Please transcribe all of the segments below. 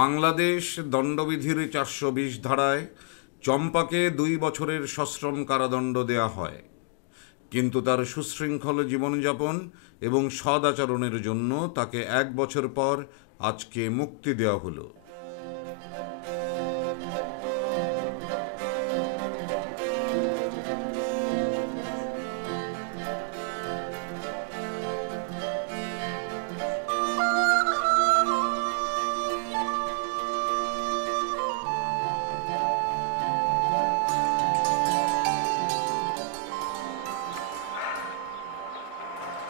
বাংলাদেশ দণ্ডবিধির 420 ধারায় চম্পাকে 2 বছরের সশ্রম কারাদণ্ড দেয়া হয়, কিন্তু তার সুশৃঙ্খল জীবনযাপন এবং সদাচরণের জন্য তাকে 1 বছর পর আজকে মুক্তি দেওয়া হলো।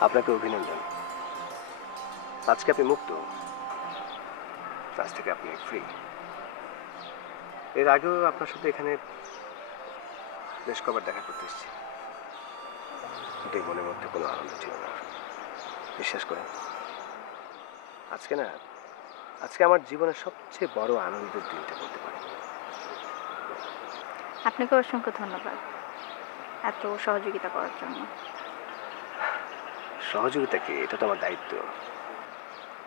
আপনাকে অভিনন্দন। আজকে আপনি মুক্ত, আজ থেকে আপনি ফ্রি। এর আগেও আপনার সাথে এখানে বেশ কবার দেখা করতে এসেছি, কিন্তু এই মনের মধ্যে কোনো আনন্দ ছিল না। বিশ্বাস করেন, আজকে আমার জীবনের সবচেয়ে বড় আনন্দের দিনটা বলতে পারি। আপনাকে অসংখ্য ধন্যবাদ এত সহযোগিতা করার জন্য। সহযোগিতা কি? এটা তো আমার দায়িত্ব।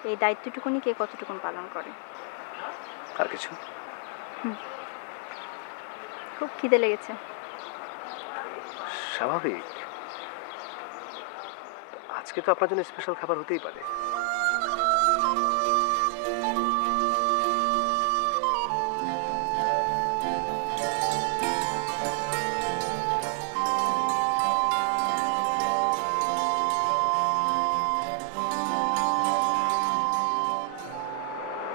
এই দায়িত্বটুকুনি কে কতটুকুন পালন করে? আর কিছু? খুব খিদে লেগেছে। স্বাভাবিক, আজকে তো আপনার জন্য স্পেশাল খাবার হতেই পারে।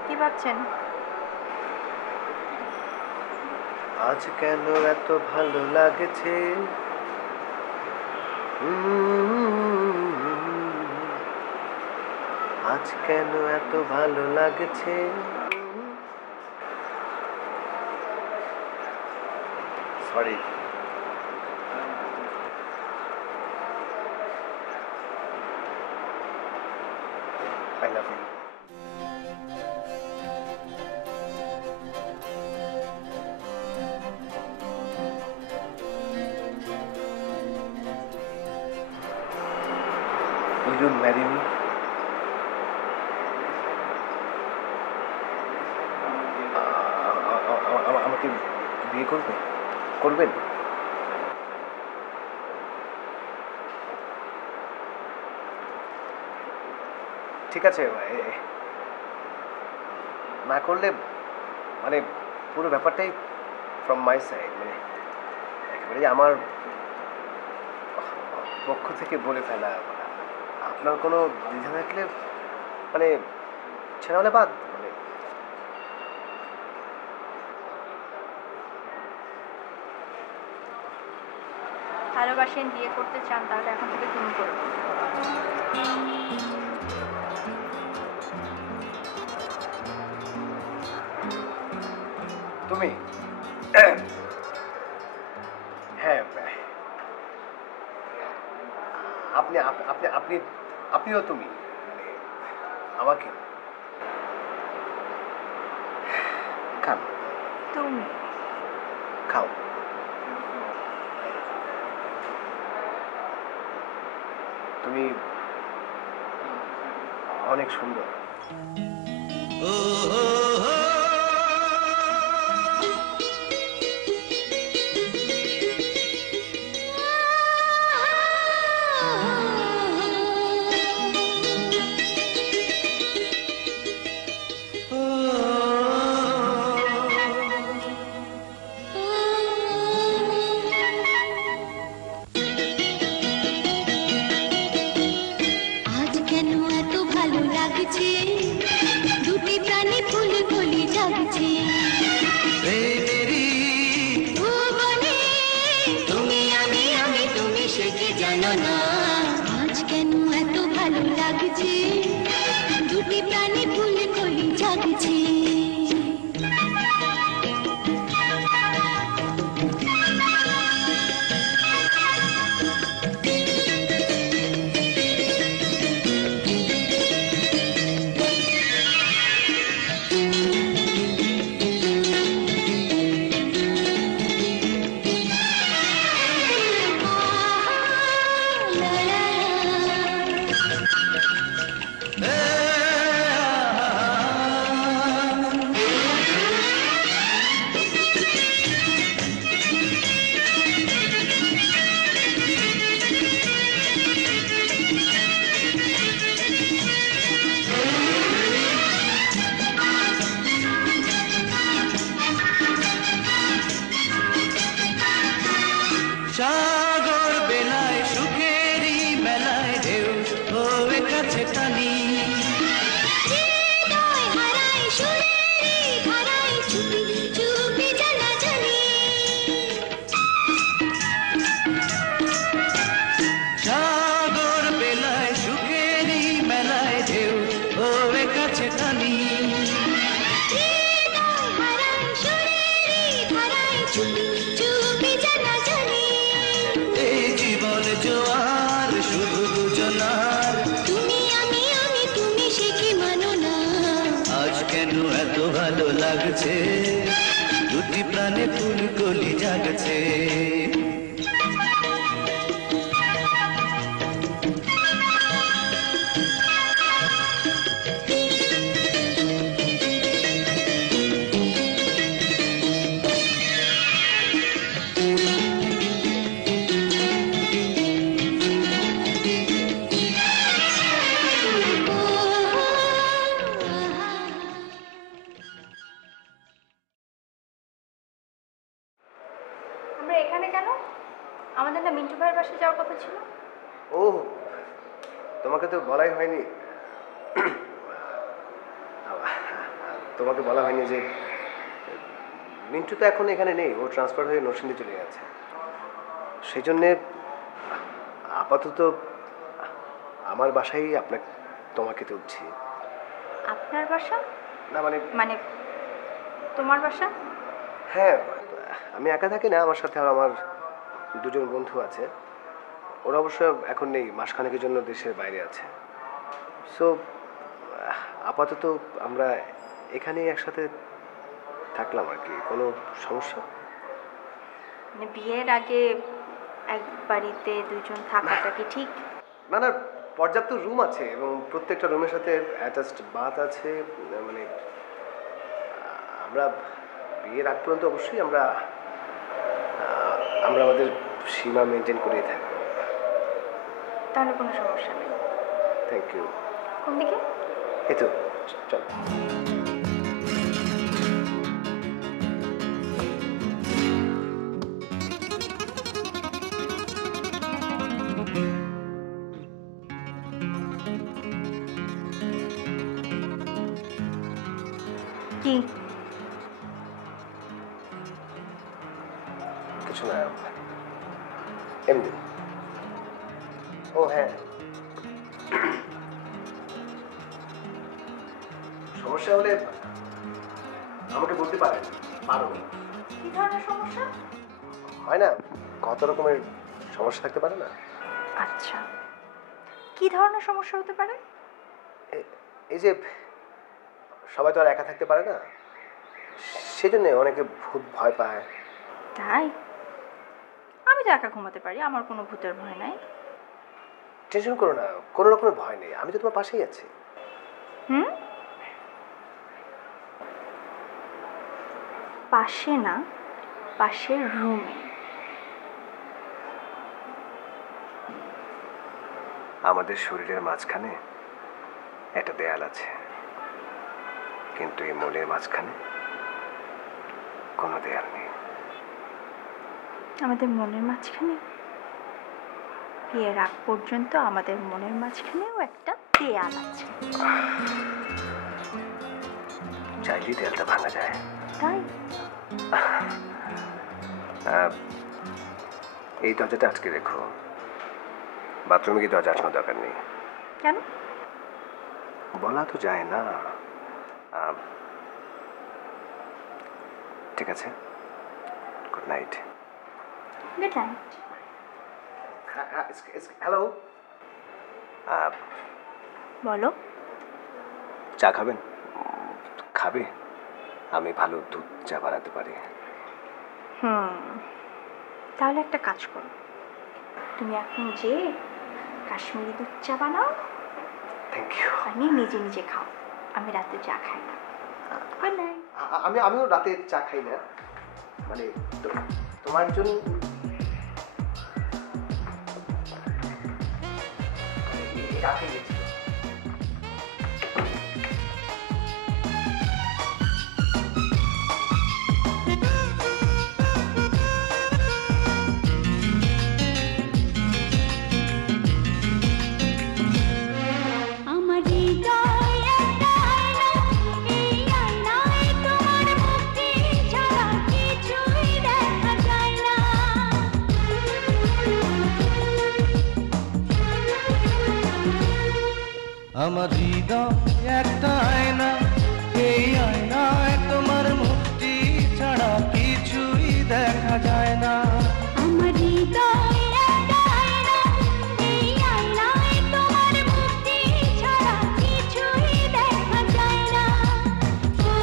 কি ভাবছেন? আজ কেন এত ভালো লাগছে, আজ কেন এত ভালো লাগছে। Sorry, I love you. Will you marry me? আমাকে বিয়ে করবেন? ঠিক আছে, না করলে মানে পুরো ব্যাপারটাই ফ্রম মাই সাইড, মানে একেবারে আমার পক্ষ থেকে বলে ফেলা। আপনার কোনো দ্বিধা থাকলে মানে ছেড়ে হলে বাদ, মানে ভালোবাসেন, বিয়ে করতে চান, তাহলে এখন থেকে তুমি করুন। তুমি হ্যাঁ, আপনি আপনি আপনি আপনিও তুমি, মানে আমাকে খান, তুমি খাও। তুমি অনেক সুন্দর। আজ কেন এত ভালো লাগছে, দুটি প্রাণী ফুলে ফুলে জাগছে। ভুবনে তুমি আমি তুমি সে যে জানো না। আজ কেন এত ভালো লাগছে, দুটি প্রাণী ফুলে ফুলে জাগছে। ভালো লাগছে, দুটি প্রাণে ফুলকলি জাগছে। আমরা এখানে কেন? আমাদের না মিন্টু ভাইয়ের বাসায় যাওয়ার কথা ছিল। ও, তোমাকে তো বলাই হয়নি। তোমাকে বলা হয়নি যে মিন্টু তো এখন এখানে নেই, ও ট্রান্সফার হয়ে নরসিংদী চলে গেছে। সেই জন্যে আপাতত আমার বাসায় তোমাকে তুলছি। আপনার বাসা? না মানে মানে তোমার বাসা? হ্যাঁ, আমি একা থাকি না, আমার সাথে আর আমার দুজন বন্ধু আছে। ওরা অবশ্য এখন নেই, মাসখানেকের জন্য দেশের বাইরে আছে। সো আপাতত আমরা এখানেই একসাথে থাকলাম আর কি। কোনো সমস্যা? মানে বিয়ের আগে এক বাড়িতে দুজন থাকাটা কি ঠিক? না না, পর্যাপ্ত রুম আছে এবং প্রত্যেকটা রুমের সাথে অ্যাটাচড বাথ আছে। মানে আমরা বিয়ের আগ পর্যন্ত অবশ্যই আমরা আমাদের সীমা মেনটেন করেই থাকবো। তাহলে কোনো সমস্যা নেই। Thank you. কোন দিকে? এই তো, চল। কি? কিছু না, এমনি। ও হ্যাঁ, সমস্যা হলে আমাকে বলতে পারো। কি ধরনের সমস্যা? হয় না, কত রকমের সমস্যা থাকতে পারে না। আচ্ছা, কি ধরনের সমস্যা হতে পারে? এই যে সবাই তো আর একা থাকতে পারে না, সেজন্য অনেকে ভূত ভয় পায়। তাই? আমি তো একা ঘুমাতে পারি, আমার কোনো ভূতের ভয় নাই। টেনশন করো না, কোনো রকমের ভয় নেই, আমি তো তোমার পাশেই আছি। হুম? পাশে না, পাশের রুমে। আমাদের শরীরের মাঝখানে একটা দেয়াল আছে, কিন্তু এই মনের মাঝখানে কোনো দেয়াল নেই। আমাদের মনের মাঝখানে? বিয়ের আগ পর্যন্ত আমাদের মনের মাঝখানেও একটা দেয়াল আছে। চাইলেই দেয়ালটা ভাঙা যায়। তাই? এই দরজাটা আটকে রেখো, বাথরুমে কি দরজা আটকানোর দরকার নেই। কেন? বলা তো যায় না। ঠিক আছে, good night. Good night. Hello, বলো। চা খাবেন? খাবে? আমি ভালো দুধ চা বানাতে পারি। তাহলে একটা কাজ করো, তুমি এখন যে কাশ্মীরি দুধ চা বানাও, থ্যাংক ইউ। আমি নিজে নিজে খাও, আমি রাতে চা খাই না। Good night. আমিও রাতে চা খাই না, মানে তোমার জন্য রাতে গেছি। আমার হৃদয় একটা আয়না, এই আয়নায় তোমার মুক্তি ছাড়া কিছুই দেখা যায় না। আমার হৃদয় একটা আয়না, এই আয়নায় তোমার মুক্তি ছাড়া কিছুই দেখা যায় না। আমার হৃদয় একটা আয়না, এই আয়নায় তোমার মুক্তি ছাড়া কিছুই দেখা যায় না। ও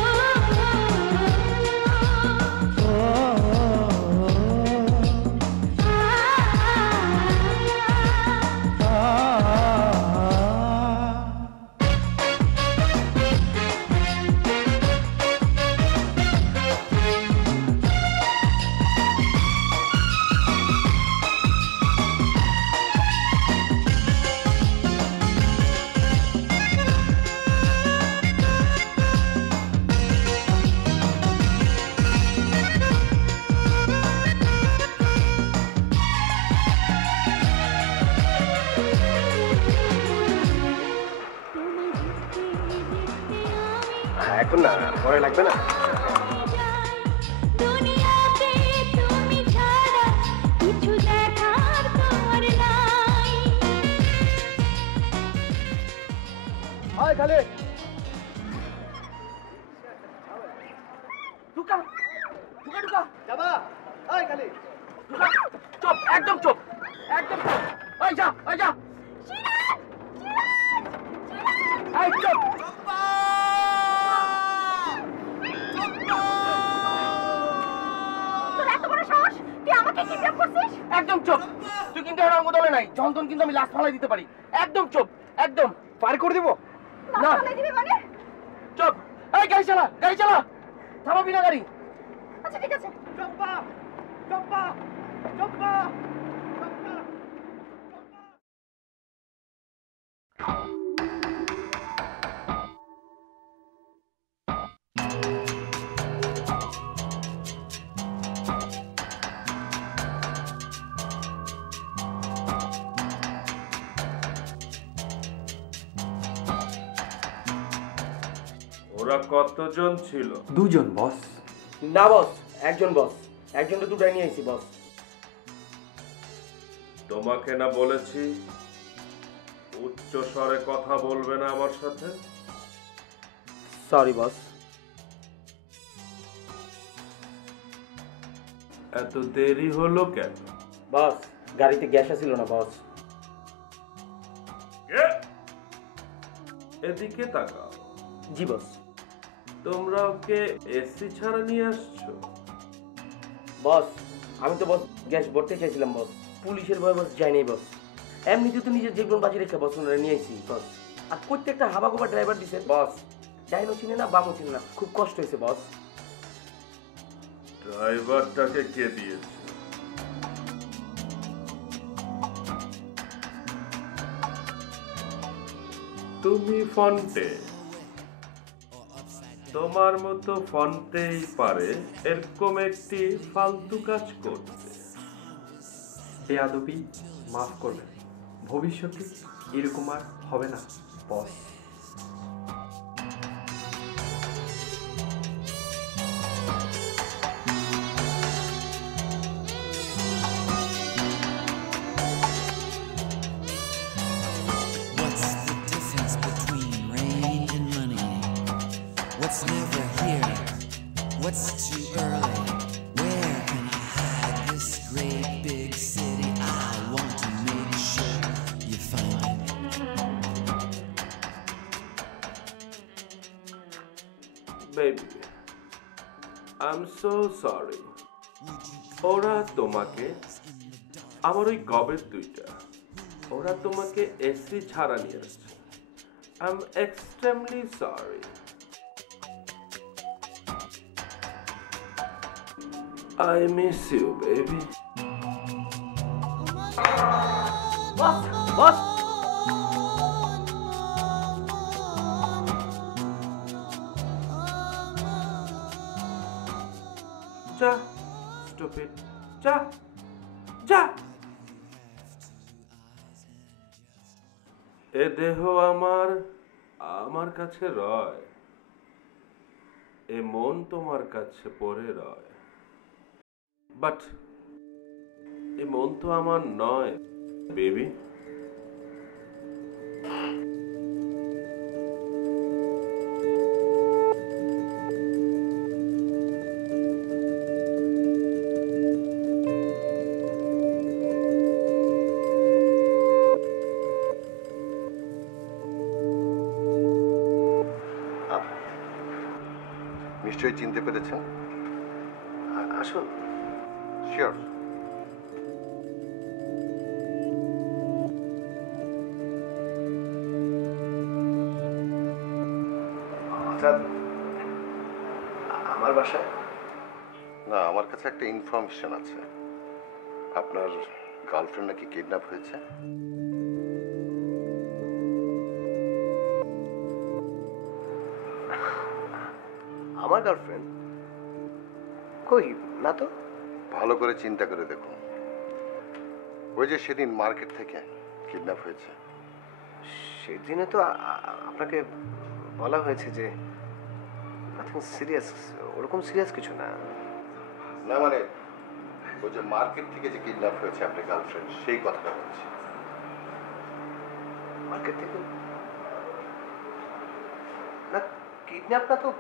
এখন না, পরে লাগবে না। দুনিয়াতে তুমি ছাড়া কিছু দেখার তোমার নাই। হাই খালে ঢুকা ঢুকা ঢুকা যাবা। হাই খালে ঢুকা। চুপ, একদম চুপ, একদম চুপ। ওই যা, ওই যা। এই চুপ। তোর এত বড় সাহস, তুই আমাকে কিডন্যাপ করছিস? একদম চুপ। তুই কিন্তু এর অঙ্গ দলে নাই, যন্ত্রণ কিন্তু আমি লাশ ফালাই দিতে পারি। একদম চুপ, একদম। পার করে দেবো। না। ফেলে দিবি মানে? চুপ। এই গাড়ি চালা, গাড়ি চালা। থামাবি না গাড়ি। আচ্ছা ঠিক আছে। চম্পা, চম্পা, চম্পা। ওরা কতজন ছিল? দুজন বস। না বস, একজন বস। একজনকে দুটাই নিয়ে আইছি বস। তোমাকে না বলেছি উচ্চ স্বরে কথা বলবে না আমার সাথে? Sorry boss. এত দেরি হলো কেন? বস, গাড়িতে গ্যাস ছিল না বস। এদিকে তাকাও। জি বস। তোমরা ওকে এসি ছাড়া নিয়ে আসছো? বস, আমি তো বস গ্যাস ভরতে চাইছিলাম বস। পুলিশের ভয় বস যায়নি বস। এমনিতে তো নিজের জীবন বাঁচি রেখে বস ওনারা নিয়ে আইছি বস। আর প্রত্যেকটা হাবাগোবা ড্রাইভার দিছে বস। ডাইনও চিনে না, বামও চিনে না, খুব কষ্ট হয়েছে বস। ড্রাইভারটাকে কে দিয়েছে? তুমি ফন্টে। তোমার মতো ফন্টেই পারে এরকম একটি ফালতু কাজ করতে। বেয়াদবি মাফ করবেন, ভবিষ্যতে এরকম আর হবে না বস। What's the difference between rain and money? What's never here? What's too early? Where can I hide this great big city? I want to make sure you find it. Baby, I'm so sorry. ওরা তোমাকে, আমার ওই গবের দুইটা, ওরা তোমাকে AC ছাড়া নিয়ে আসছে। I'm extremely sorry. I miss you, baby. বস, বস। যা, stupid. যা, যা। এ দেহ আমার কাছে রয়, এ মন তোমার কাছে পড়ে রয়, বাট এ মন তো আমার নয় বেবি। নিশ্চয়ই চিনতে পেরেছেন। আসুন। শিওর। হঠাৎ আমার বাসায়? না, আমার কাছে একটা ইনফরমেশন আছে। আপনার গার্লফ্রেন্ড নাকি কিডন্যাপ হয়েছে। আমার গার্লফ্রেন্ড? কই না তো। ভালো করে চিন্তা করে দেখুন। ওই যে সেদিন মার্কেট থেকে কিডন্যাপ হয়েছে। সেদিনে তো আপনাকে বলা হয়েছে যে নাথিং সিরিয়াস, ওরকম সিরিয়াস কিছু না। না মানে ওই যে মার্কেট থেকে যে কিডন্যাপ হয়েছে আপনার গার্লফ্রেন্ড, সেই কথাটা বলছি। মার্কেট থেকে না, কিডন্যাপ না তো,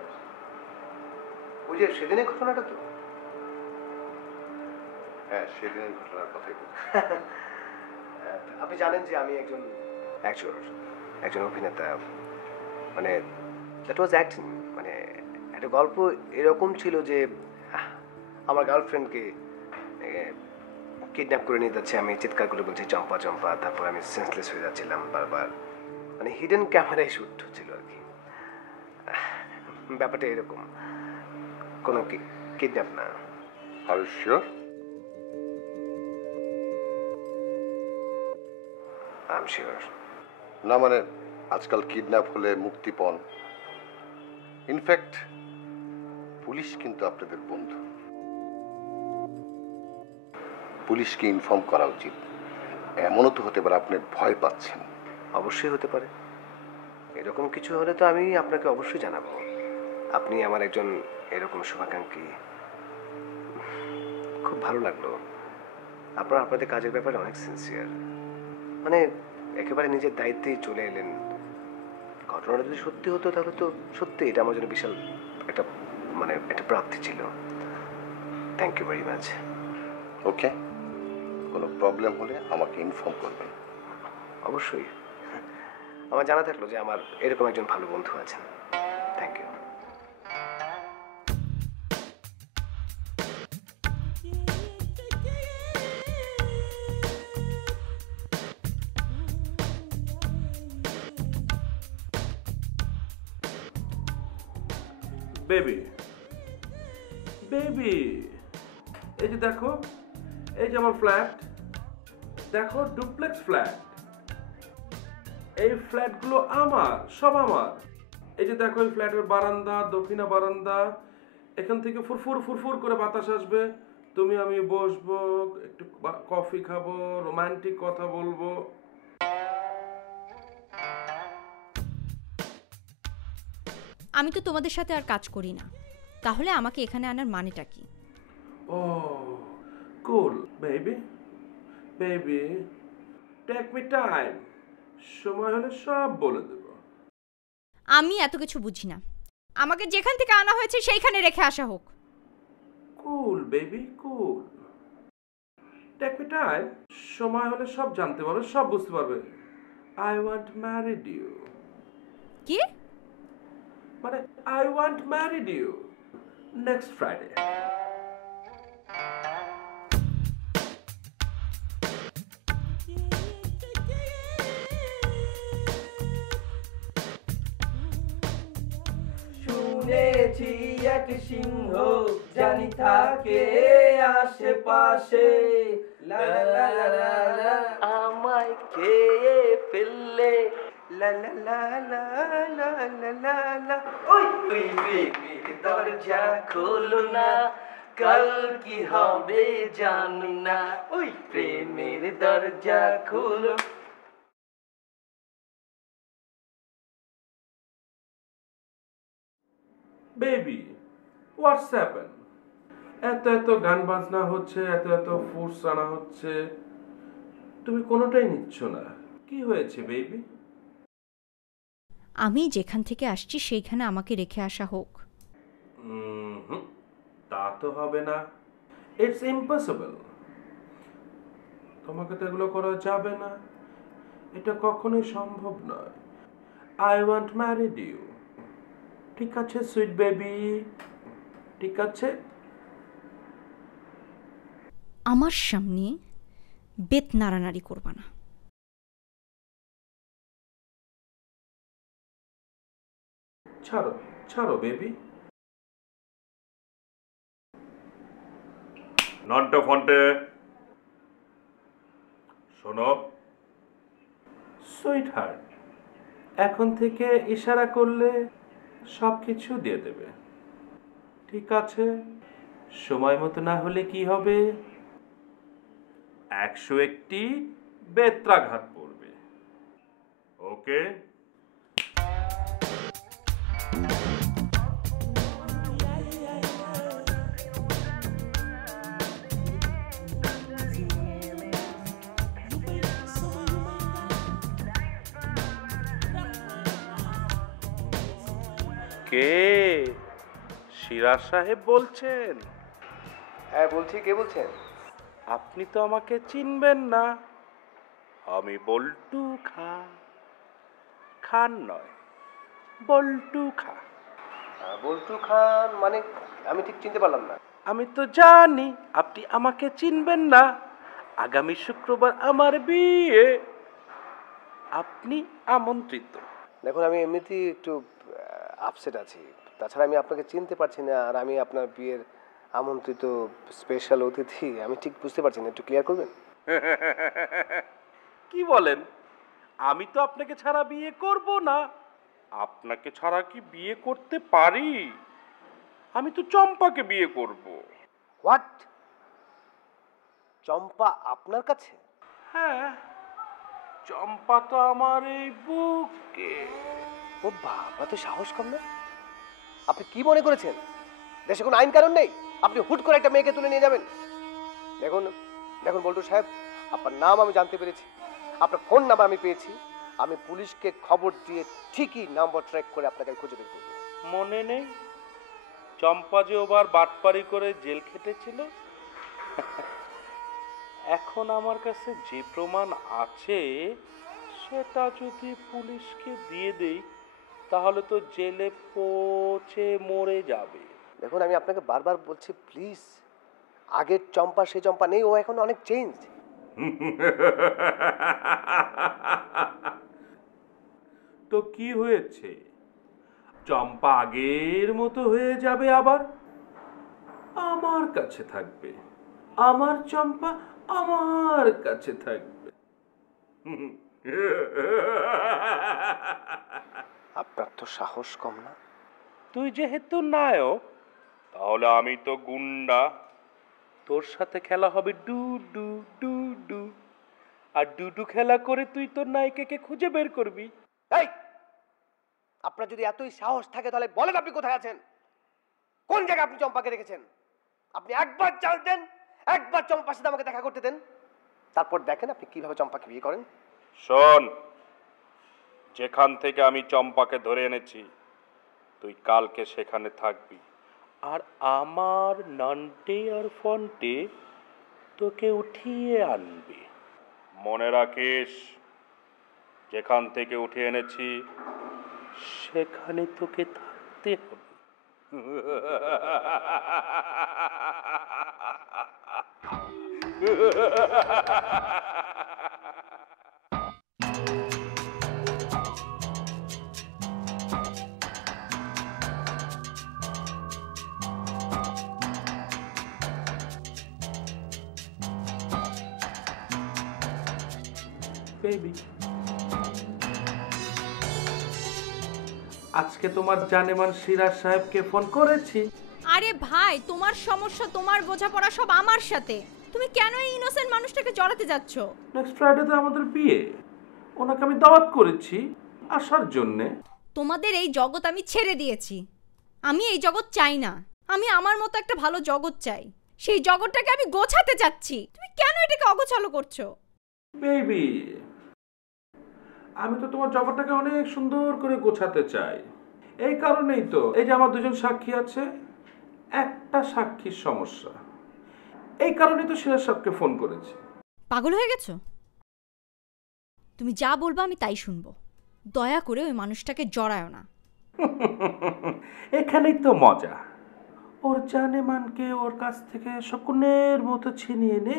ওই যে সেদিনের ঘটনাটা তো। হ্যাঁ, সেদিনের ঘটনার কথাই বলছি। আপনি জানেন যে আমি একজন অ্যাকচুয়াল, একজন অভিনেতা, মানে দ্যাট ওয়াজ অ্যাক্টিং। মানে একটা গল্প এরকম ছিল যে আমার গার্লফ্রেন্ডকে কিডন্যাপ করে নিয়ে যাচ্ছে, আমি চিৎকার করে বলছি চম্পা চম্পা, তারপর আমি সেন্সলেস হয়ে যাচ্ছিলাম বারবার, মানে হিডেন ক্যামেরায় শ্যুট হচ্ছিল আর কি। ব্যাপারটা এরকম, কোনো কিডন্যাপ না। আর শিওর? I am sure. না মানে আজকাল কিডন্যাপ হলে মুক্তিপণ, ইনফ্যাক্ট পুলিশ কিন্তু আপনাদের বন্ধু, পুলিশকে ইনফর্ম করা উচিত। এমনও তো হতে পারে আপনি ভয় পাচ্ছেন। অবশ্যই হতে পারে, এরকম কিছু হলে তো আমি আপনাকে অবশ্যই জানাবো। আপনি আমার একজন এরকম শুভাকাঙ্ক্ষী, খুব ভালো লাগলো। আপনারা আপনাদের কাজের ব্যাপারে অনেক সিনসিয়ার, মানে একেবারে নিজের দায়িত্বেই চলে এলেন। ঘটনাটা যদি সত্যি হতো তাহলে তো সত্যি এটা আমার জন্য বিশাল একটা মানে একটা প্রাপ্তি ছিল। Thank you very much. Okay, কোনো প্রবলেম হলে আমাকে ইনফর্ম করবেন। অবশ্যই, আমার জানা থাকলো যে আমার এরকম একজন ভালো বন্ধু আছেন। Thank you. বেবি বেবি, এই যে দেখো, এই যে আমার ফ্ল্যাট, দেখো ডুপ্লেক্স ফ্ল্যাট। এই ফ্ল্যাটগুলো আমার, সব আমার। এই যে দেখো এই ফ্ল্যাটের বারান্দা, দক্ষিণা বারান্দা, এখান থেকে ফুরফুর ফুরফুর করে বাতাস আসবে, তুমি আমি বসবো, একটু কফি খাবো, রোমান্টিক কথা বলবো। আমি তো তোমাদের সাথে আর কাজ করি না, তাহলে আমাকে এখানে আনার মানেটা কি? Oh cool baby, baby take me time, সময় হলে সব বলে দেব। আমি এত কিছু বুঝি না, আমাকে যেখান থেকে আনা হয়েছে সেইখানে রেখে আসা হোক। Cool baby cool, take me time, সময় হলে সব জানতে পারবে, সব বুঝতে পারবে। I want married you. কি মানে I want married you next Friday. শুনেছি এক সিংহ জানি থাকে আশেপাশে, আমায় খেয়ে ফেললে, ওই প্রেমের দরজা খোলো না, কাল কি হবে জানি না, ওই প্রেমের দরজা খোলো। বেবি হোয়াটস হ্যাপেন? এত এত গান বাজনা হচ্ছে, এত এত ফুডস আনা হচ্ছে, তুমি কোনোটাই নিচ্ছ না, কি হয়েছে বেবি? আমি যেখান থেকে আসছি সেইখানে আমাকে রেখে আসা হোক। তা তো হবে না, ইটস ইম্পসিবল। তোমাকে তো এগুলো করা যাবে না, এটা কখনোই সম্ভব নয়। I want married you. ঠিক আছে সুইট বেবি, ঠিক আছে? আমার সামনে বেত নাড়ানাড়ি করবা না। ছাড়ো ছাড়ো বেবি। নন্টে ফন্টে শোনো, সুইট হার্ট, এখন থেকে ইশারা করলে সব কিছু দিয়ে দেবে, ঠিক আছে? সময় মতো না হলে কি হবে? 101টি বেত্রাঘাত পড়বে। ওকে? কে? সিরাজ সাহেব বলছেন? হ্যাঁ বলছি, কে বলছেন? আপনি তো আমাকে চিনবেন না। আমি বল্টু খা। খান নয়, বল্টু খা। বল্টু খান মানে আমি ঠিক চিনতে পারলাম না। আমি তো জানি আপনি আমাকে চিনবেন না। আগামী শুক্রবার আমার বিয়ে, আপনি আমন্ত্রিত। দেখুন আমি এমনিতেই একটু আপসেট আছি, তাছাড়া আমি আপনাকে চিনতে পারছি না, আর আমি আপনার বিয়ের আমন্ত্রিত স্পেশাল অতিথি, আমি ঠিক বুঝতে পারছি না, একটু ক্লিয়ার করবেন? কি বলেন? আমি তো আপনাকে ছাড়া বিয়ে করব না। আপনাকে ছাড়া কি বিয়ে করতে পারি? আমি তো চম্পাকে বিয়ে করব। হোয়াট? চম্পা আপনার কাছে? হ্যাঁ, চম্পা তো আমার এই বুকে। ও বাবা, তো সাহস কম না? আপনি কি মনে করেছেন দেশে কোনো আইন কানুন নেই? আপনি হুট করে একটা মেয়েকে তুলে নিয়ে যাবেন? দেখুন দেখুন বল্টু সাহেব, আপনার নাম আমি জানতে পেরেছি, আপনার ফোন নাম্বার আমি পেয়েছি, আমি পুলিশকে খবর দিয়ে ঠিকই নাম্বার ট্র্যাক করে আপনাকে খুঁজে বের করব। মনে নেই চম্পা যে ওবার বাটপারি করে জেল খেটেছিল? এখন আমার কাছে যে প্রমাণ আছে সেটা যদি পুলিশকে দিয়ে দেই তাহলে তো জেলে পচে মরে যাবে। দেখুন আমি আপনাকে বারবার বলছি, প্লিজ, আগের চম্পা সে চম্পা নেই, ও এখন অনেক চেঞ্জ। তো কি হয়েছে? চম্পা আগের মতো হয়ে যাবে, আবার আমার কাছে থাকবে। আমার চম্পা আমার কাছে থাকবে। আপনার তো সাহস কম না? তুই যেহেতু নায়ক, তাহলে আমি তো গুন্ডা। তোর সাথে খেলা হবে ডুডু ডুডু, আর ডুডু খেলা করে তুই তোর নায়িকাকে খুঁজে বের করবি। এই, আপনার যদি এতই সাহস থাকে তাহলে বলেন আপনি কোথায় আছেন, কোন জায়গায় আপনি চম্পাকে রেখেছেন? আপনি একবার চাল দেন, একবার চম্পার সাথে আমাকে দেখা করতে দেন, তারপর দেখেন আপনি কিভাবে চম্পাকে বিয়ে করেন। শোন, যেখান থেকে আমি চম্পাকে ধরে এনেছি তুই কালকে সেখানে থাকবি, আর আমার নন্টে আর ফন্টে তোকে উঠিয়ে আনবে। মনে রাখিস, যেখান থেকে উঠে এনেছি সেখানে তোকে থাকতে হবে। বেবি, আজকে তোমার জানেমান সিরাজ সাহেবকে ফোন করেছি। আরে ভাই, তোমার সমস্যা, তোমার বোঝাপড়া সব আমার সাথে। তুমি কেন এই ইনোসেন্ট মানুষটাকে জড়াতে যাচ্ছ? নেক্সট ফ্রাইডেতে আমাদের বিয়ে, ওনাকে আমি দাওয়াত করেছি আসার জন্যে। তোমাদের এই জগৎ আমি ছেড়ে দিয়েছি। আমি এই জগৎ চাই না। আমি আমার মতো একটা ভালো জগৎ চাই। সেই জগৎটাকে আমি গোছাতে চাচ্ছি। তুমি কেন এটাকে অগোছালো করছো? বেবি, আমি তো তোমার জগৎটাকে অনেক সুন্দর করে গোছাতে চাই। এই কারণেই তো এই যে আমার দুজন সাক্ষী আছে, একটা সাক্ষীর সমস্যা, এই কারণেই তো সিরাজ সাহেবকে ফোন করেছি। পাগল হয়ে গেছো? তুমি যা বলবা আমি তাই শুনবো। দয়া করে ওই মানুষটাকে জড়ায়ও না। এখানেই তো মজা। ওর জানেমানকে ওর কাছ থেকে শকুনের মতো ছিনিয়ে এনে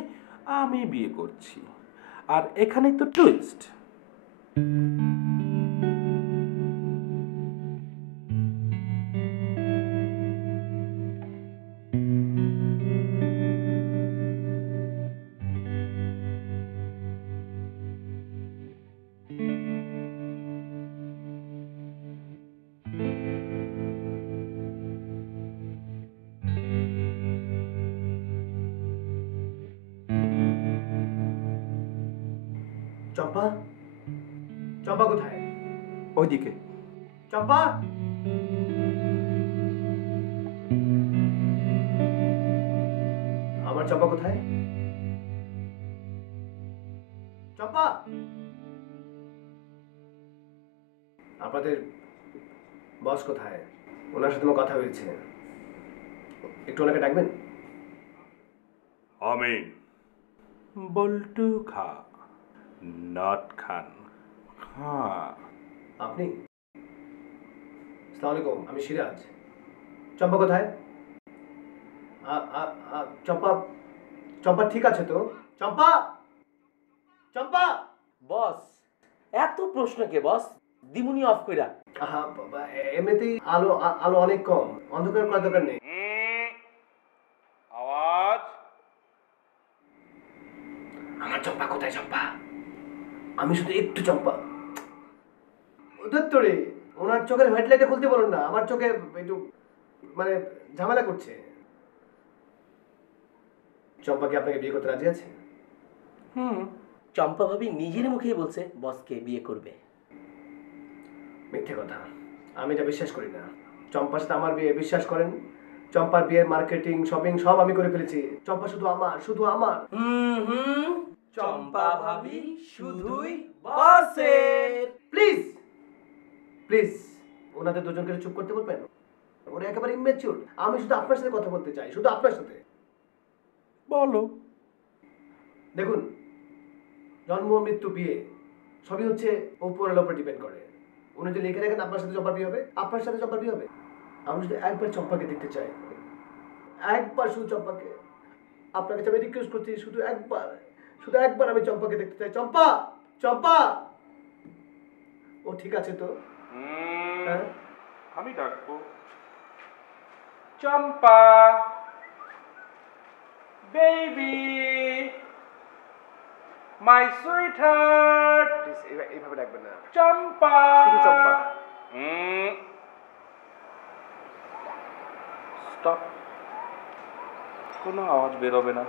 আমি বিয়ে করছি, আর এখানেই তো টুইস্ট। চম্পা, চম্পা কোথায়? ওইদিকে। চম্পা, আমার চম্পা কোথায়? চম্পা, আপনাদের বস কোথায়? ওনার সাথে আমার কথা হয়েছে, একটু ওনাকে ডাকবেন? আমি বল্টু খা, নট খান। হ্যাঁ, আপনি? আসসালামু আলাইকুম, আমি সিরাজ। চম্পা কোথায়? চম্পা, চম্পা ঠিক আছে তো? চম্পা, চম্পা! বস এত প্রশ্ন কে বস? দিমুনি অফ কইরা। এমনিতেই আলো আলো অনেক কম, অন্ধকার করার দরকার নেই। আওয়াজ। আমার চম্পা কোথায়? চম্পা, আমি শুধু একটু চম্পা। ওদের তো রে, ওনার চোখের হেডলাইটে খুলতে বলুন না, আমার চোখে একটু মানে ঝামেলা করছে। চম্পা কি আপনাকে বিয়ে করতে রাজি আছে? চম্পা ভাবি নিজের মুখেই বলছে বসকে বিয়ে করবে। মিথ্যে কথা, আমি এটা বিশ্বাস করি না। চম্পার সাথে আমার বিয়ে, বিশ্বাস করেন। চম্পার বিয়ের মার্কেটিং, শপিং সব আমি করে ফেলেছি। চম্পা শুধু আমার, শুধু আমার। চম্পা ভাবি শুধুই বসের। প্লিজ প্লিজ ওনাদের দুজনকে চুপ করতে বলবেন? ওরা একেবারে ইম্যাচিউর। আমি শুধু আপনার সাথে কথা বলতে চাই, শুধু আপনার সাথে। বলো। দেখুন, জন্ম মৃত্যু বিয়ে সবই হচ্ছে উপরের উপর ডিপেন্ড করে। উনি যদি লিখে রাখেন আপনার সাথে চম্পার বিয়ে হবে, আপনার সাথে চম্পার বিয়ে হবে। আমি শুধু একবার চম্পাকে দেখতে চাই, একবার শুধু চম্পাকে। আপনার কাছে আমি রিকোয়েস্ট করছি, শুধু একবার, শুধু একবার আমি চম্পাকে দেখতে চাই। চম্পা, চম্পা! ও ঠিক আছে তো? হ্যাঁ, আমি ডাকবো। Champa, baby, my sweetheart. Please এইভাবে ডাকবেন না। চম্পা, শুধু চম্পা। স্টপ। কোনো আওয়াজ বেরোবে না।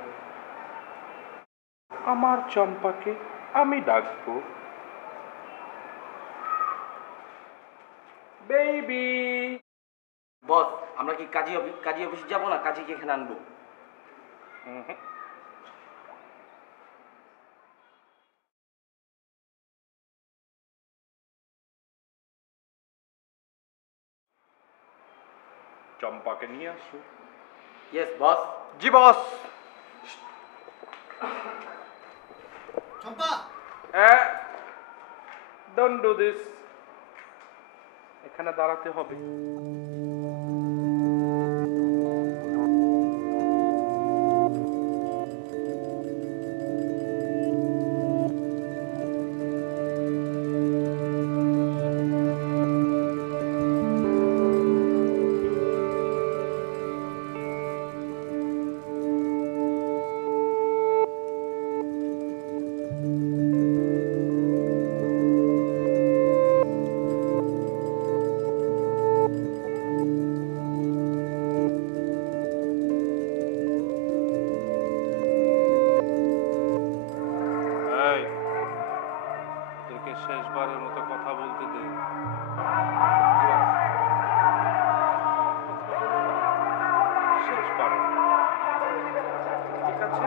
আমার চম্পাকে আমি ডাকবো। বেবি। বস আমরা কি কাজী অফিস যাবো না? কাজীকে এখানে আনবো। চম্পাকে নিয়ে আসো। Yes boss. G boss. Champa, don't do this. এখানে দাঁড়াতে হবে। শেষবারের মতো কথা বলতে দে। শেষবার, ঠিক আছে?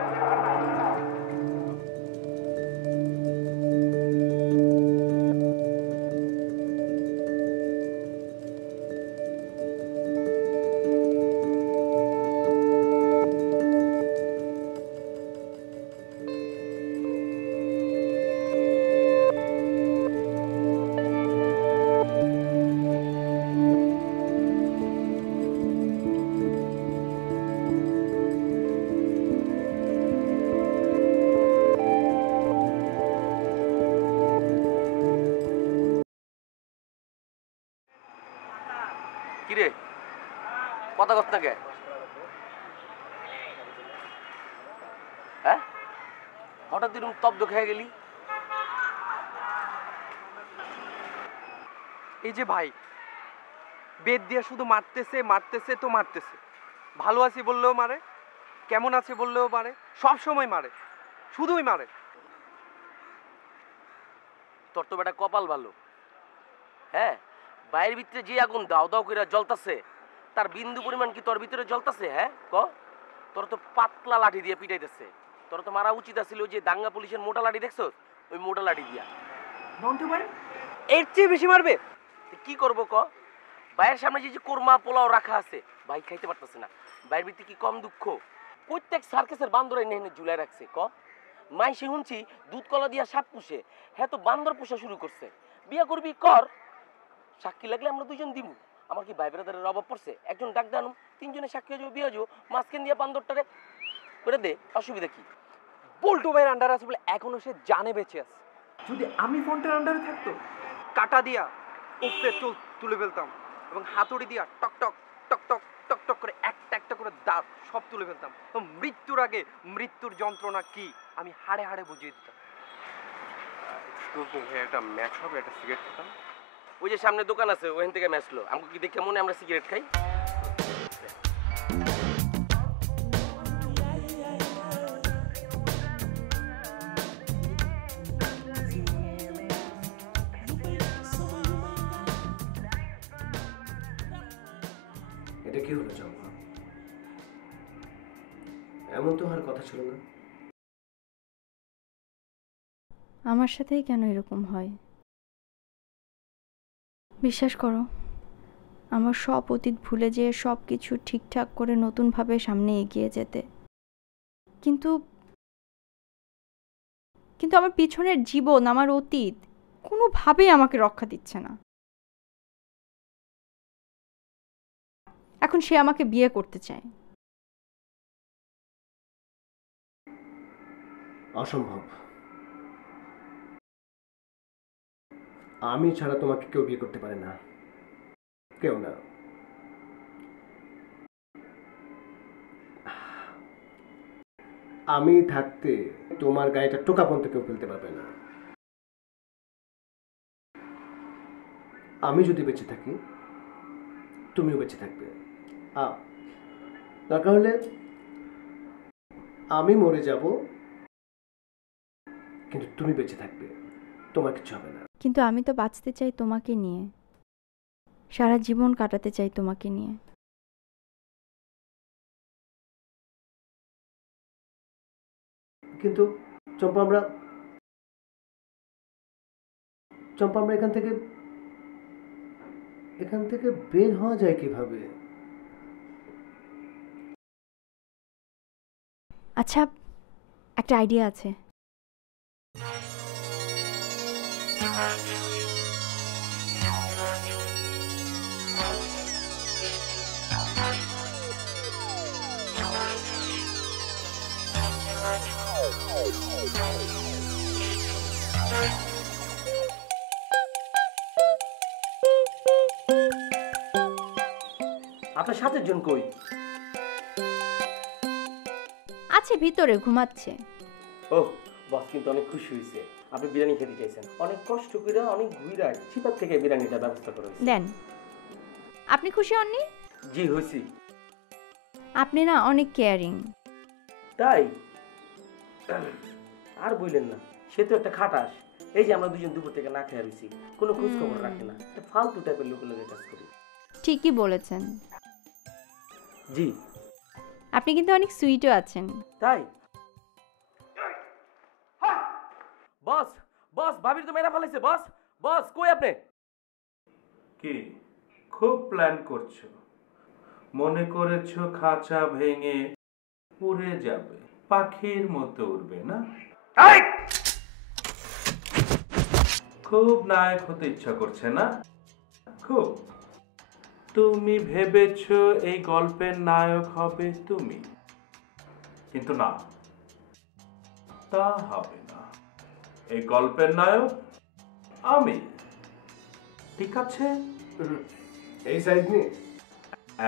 কিরে কথা কস না কে? হ্যাঁ, হঠাৎ এরকম স্তব্ধ খেয়ে গেলি? এই যে ভাই, বেদ দিয়ে শুধু মারতেছে মারতেছে তো মারতেছে। ভালো আছি বললেও মারে, কেমন আছে বললেও মারে, সব সময় মারে, শুধুই মারে। তোর তো বেটা কপাল ভালো। হ্যাঁ, বাইরের ভিতরে যে আগুন দাও দাও করে জ্বলতাছে, তার বিন্দু পরিমাণ কি তোর ভিতরে জ্বলতাছে? হ্যাঁ ক, তোর তো পাতলা লাঠি দিয়ে পিটাইতেছে। তোর তো মারা উচিত আছিল যে দাঙ্গা পুলিশের মোটা লাঠি দেখছো, ওই মোটা লাঠি দিয়া। এর চেয়ে বেশি মারবে? কি করবো ক? ভাইয়ের সামনে যে কোরমা পোলাও রাখা আছে ভাই খাইতে পারতেছে না। ভাইয়ের ভিতরে কি কম দুঃখ? প্রত্যেক সার্কাসের বান্দরে নেহনে ঝুলাই রাখছে ক। মাইসে শুনছি দুধ কলা দিয়া সাপ পুষে, হ্যাঁ তো বান্দর পোষা শুরু করছে। বিয়া করবি কর, সাক্ষী লাগলে আমরা দুজন দিব। আমার কি ভাই ব্রাদারের অভাব পড়ছে? একজন ডাক দানুম, তিনজনে সাক্ষী হয়ে যাবো, বিয়ে হয়ে যাবো, মাঝখান দিয়া বান্দরটারে করে দে, অসুবিধা কি? বল্টু ভাইয়ের আন্ডার আছে বলে এখনো সে জানে বেঁচে আছে। যদি আমি ফোনটার আন্ডারে থাকতো, কাটা দিয়া উপরে তুলে ফেলতাম এবং হাতুড়ি দিয়া টক টক টক টক টক টক করে একটা একটা করে দাঁত সব তুলে ফেলতাম। তো মৃত্যুর আগে মৃত্যুর যন্ত্রণা কি আমি হাড়ে হাড়ে বুঝিয়ে দিতাম। একটা ম্যাচ হবে, একটা সিগারেট খেতাম। ওই যে সামনে দোকান আছে ওখান থেকে ম্যাচলো, আমাকে কি দেখে মনে আমরা সিগারেট খাই? এটা কি হলো চম্পা? এমন তো হওয়ার কথা ছিল না। আমার সাথেই কেন এরকম হয়? বিশ্বাস করো, আমার সব অতীত ভুলে যেয়ে সব কিছু ঠিকঠাক করে নতুনভাবে সামনে এগিয়ে যেতে, কিন্তু কিন্তু আমার পিছনের জীবন, আমার অতীত কোনোভাবেই আমাকে রক্ষা দিচ্ছে না। এখন সে আমাকে বিয়ে করতে চায়। অসম্ভব। আমি ছাড়া তোমাকে কেউ বিয়ে করতে পারে না, কেউ না। আমি থাকতে তোমার গায়েটা টোকা পর্যন্ত কেউ ফেলতে পারবে না। আমি যদি বেঁচে থাকি তুমিও বেঁচে থাকবে। দরকার হলে আমি মরে যাব, কিন্তু তুমি বেঁচে থাকবে, তোমার কিছু হবে না। কিন্তু আমি তো বাঁচতে চাই তোমাকে নিয়ে, সারা জীবন কাটাতে চাই তোমাকে নিয়ে। কিন্তু চম্পা, আমরা এখান থেকে বের হওয়া যায় কিভাবে? আচ্ছা, একটা আইডিয়া আছে। আপনার সাথে জন কই? আছে ভিতরে ঘুমাচ্ছে। ও বস কিন্তু অনেক খুশি হয়েছে, আপনি বিরিয়ানি খেতে চাইছেন। অনেক কষ্ট করে অনেক ঘুরে চিপার থেকে বিরিয়ানিটা ব্যবস্থা করা হয়েছে। দেন। আপনি খুশি হননি? জি হয়েছি। আপনি না অনেক কেয়ারিং। তাই আর বললেন না, সে তো একটা খাটাস। এই যে আমরা দুজন দুপুর থেকে না খেয়ে রয়েছি, কোনো খোঁজ খবর রাখে না, একটা ফালতু টাইপের লোকের লোকের কাজ করি। ঠিকই বলেছেন। জি আপনি কিন্তু অনেক সুইটও আছেন। তাই বস, বস ভাবির তো মেরা ফেলাইছে। বস, বস কই আপনি? কি খুব প্ল্যান করছো? মনে করেছো খাঁচা ভেঙে উড়ে যাবে, পাখির মতো উড়বে না? খুব নায়ক হতে ইচ্ছা করছে না? খুব। তুমি ভেবেছো এই গল্পের নায়ক হবে তুমি, কিন্তু না, তা হবে না। এই গল্পের নায়ক আমি। ঠিক আছে? এই সাইজ নিয়ে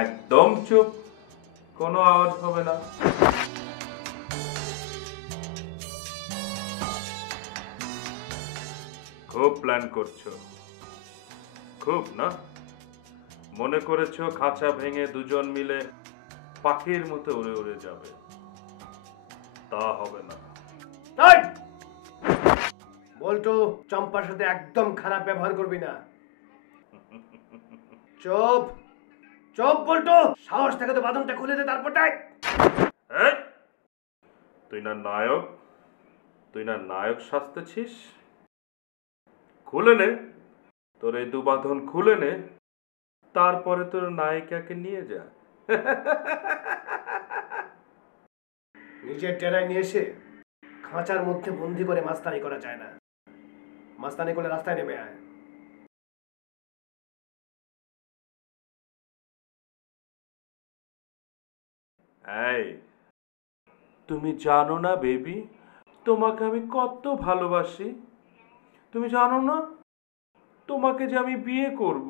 একদম চুপ, কোনো আওয়াজ হবে না। খুব প্ল্যান করছো, খুব না? মনে করেছো খাঁচা ভেঙে দুজন মিলে পাখির মতো উড়ে উড়ে যাবে, তা হবে না। বল্টু, চম্পার সাথে একদম খারাপ ব্যবহার করবি না। চুপ চুপ বল্টু, সাহস থাকে তো বাদনটা খুলে দে, তারপর তুই না নায়ক সাজতেছিস? খুলে নে, তোর এই দুবাঁধন খুলে নে, তারপরে তোর নায়িকাকে নিয়ে যা। নিজের ডেরায় নিয়ে এসে খাঁচার মধ্যে বন্দি করে মাস্তানি করা যায় না। মাস্তানি করলে রাস্তায় নেমে আয়। এই, তুমি জানো না বেবি, তোমাকে আমি কত ভালোবাসি? তুমি জানো না তোমাকে যে আমি বিয়ে করব?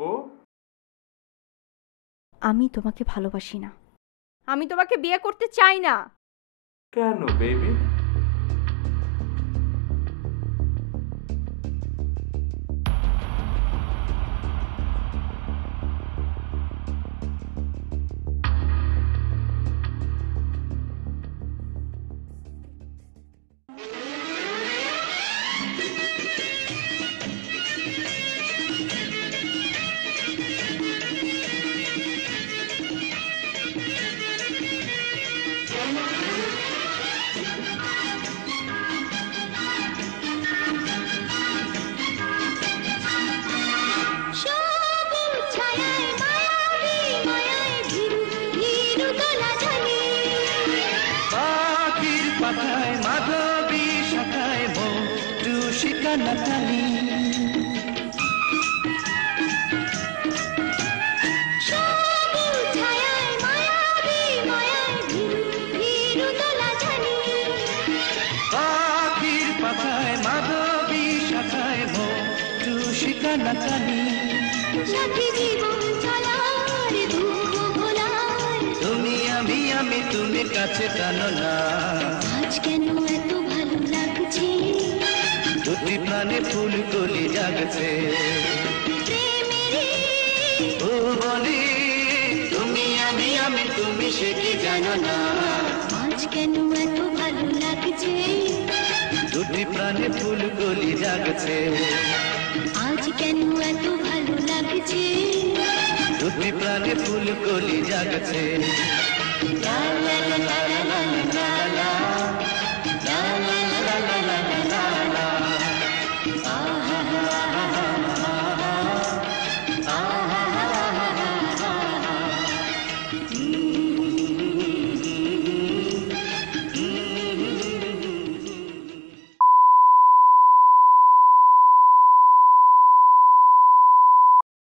আমি তোমাকে ভালোবাসি না। আমি তোমাকে বিয়ে করতে চাই না। কেন বেবি? সবুজ ছায়ায় মায়াবী মায়ায় ধীরু ধীরু দোলা ঝালি পাখির পাখায় মাধবী শাখায় মোটু শিকানা টানি সবুজ ছায়ায় মায়াবী মায়ায় ধীরু ধীরু দোলা ঝালি পাখির পাখায় মাধবী শাখায় মোটু শিকানা টানি সাথী জীবন চলার দুঃখ ভোলার তুমি আমি তুমি কাছে টানো না আজ কেন এত ভালো লাগছে দুটি প্রাণে ফুল কলি জাগছে ও বলি তুমি আমি তুমি সে কি জানো না আজ কেন এত ভালো লাগছে দুটি প্রাণে ফুল কলি জাগছে আজ কেন এত ভালো লাগছে দুটি প্রাণে ফুল কলি জাগছে